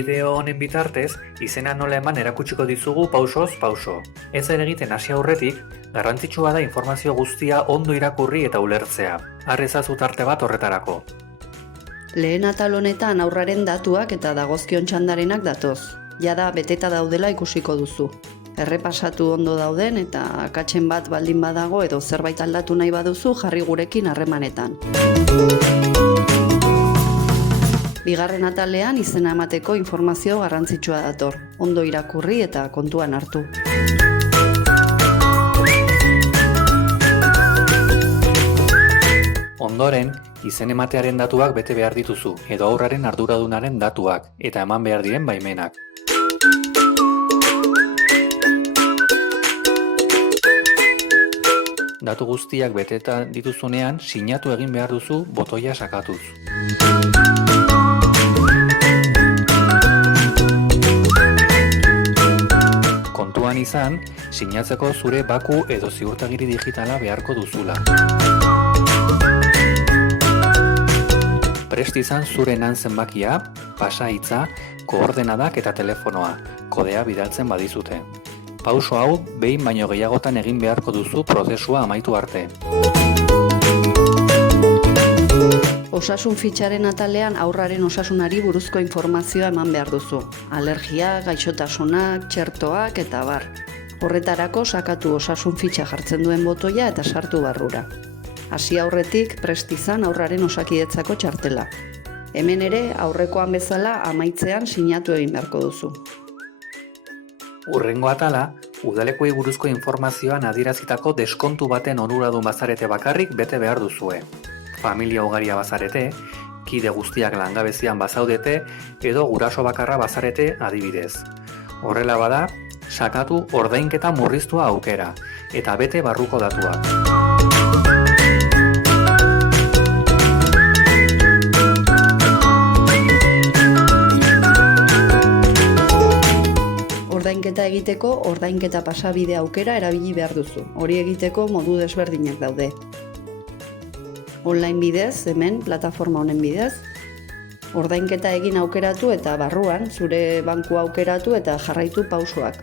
Bideo honen bitartez, izena nola eman erakutsiko dizugu pausoz pauso. Ez ere egiten hasi aurretik, garrantzitsua da informazio guztia ondo irakurri eta ulertzea. Har ezazu tarte bat horretarako. Lehen atal honetan haurraren datuak eta dagozkion txandarenak datoz. Jada beteta daudela ikusiko duzu. Errepasatu ondo dauden eta akatsen bat baldin badago edo zerbait aldatu nahi baduzu jarri gurekin harremanetan. Bigarren atalean izena emateko informazio garrantzitsua dator, ondo irakurri eta kontuan hartu. Ondoren, izen ematearen datuak bete behar dituzu, edo haurraren arduradunaren datuak, eta eman behar diren baimenak. Datu guztiak beteta dituzunean, sinatu egin behar duzu botoia sakatuz. Kontuan izan, sinatzeko zure baku edo ziurtagiri digitala beharko duzula. Prest izan zure nan zenbakia, pasahitza, koordenadak eta telefonoa, kodea bidaltzen badizute. Pauso hau, behin baino gehiagotan egin beharko duzu prozesua amaitu arte. Osasun fitxaren atalean haurraren osasunari buruzko informazioa eman behar duzu. Alergiak, gaixotasunak, txertoak eta bar. Horretarako sakatu osasun fitxa jartzen duen botoia eta sartu barrura. Hasi aurretik prest izan haurraren osakidetzako txartela. Hemen ere aurrekoan bezala amaitzean sinatu egin beharko duzu. Hurrengo atala, udalekuei buruzko informazioan adierazitako deskontu baten onuradun bazarete bakarrik bete behar duzue. Familia ugaria bazarete, kide guztiak langabezian bazaudete edo guraso bakarra bazarete adibidez. Horrela bada, sakatu ordainketa murriztua aukera eta bete barruko datuak. Ordainketa egiteko ordainketa pasabide aukera erabili behar duzu. Hori egiteko modu desberdinak daude. Online bidez, hemen, plataforma honen bidez, ordainketa egin aukeratu eta barruan, zure banku aukeratu eta jarraitu pausoak.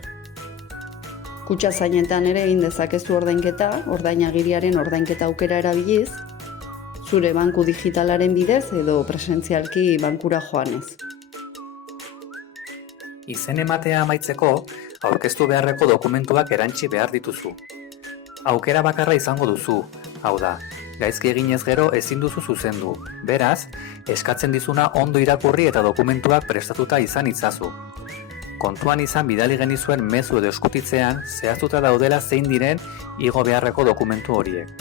Kutxa zainetan ere egin dezakezu ordainketa, ordainagiriaren ordainketa aukera erabiliz, zure banku digitalaren bidez edo presentzialki bankura joanez. Izen ematea amaitzeko, aurkeztu beharreko dokumentuak erantsi behar dituzu. Aukera bakarra izango duzu, hau da, gaizki eginez gero ezin duzu zuzendu. Beraz, eskatzen dizuna ondo irakurri eta dokumentuak prestatuta izan itzazu. Kontuan izan bidali genizuen mezu edo eskutitzean zehaztuta daudela zein diren igo beharreko dokumentu horiek.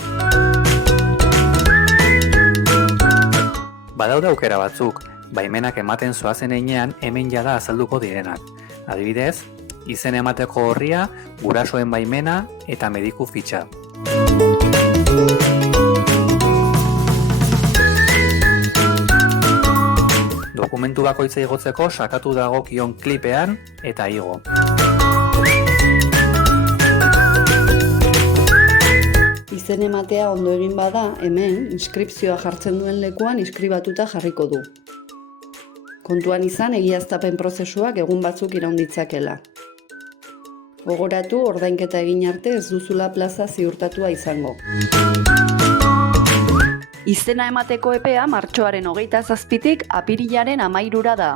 Badaude aukera batzuk, baimenak ematen zoazen heinean hemen jada azalduko direnak. Adibidez, izen emateko orria, gurasoen baimena eta mediku fitxa. Dokumentu bakoitza igotzeko sakatu dagokion klipean eta igo. Izen ematea ondo egin bada, hemen, inskripzioa jartzen duen lekuan inskribatuta jarriko du. Kontuan izan egiaztapen prozesuak egun batzuk iraun ditzakela. Gogoratu ordainketa egin arte ez duzula plaza ziurtatua izango. Izena emateko epea martxoaren 27tik apirilaren 13 da.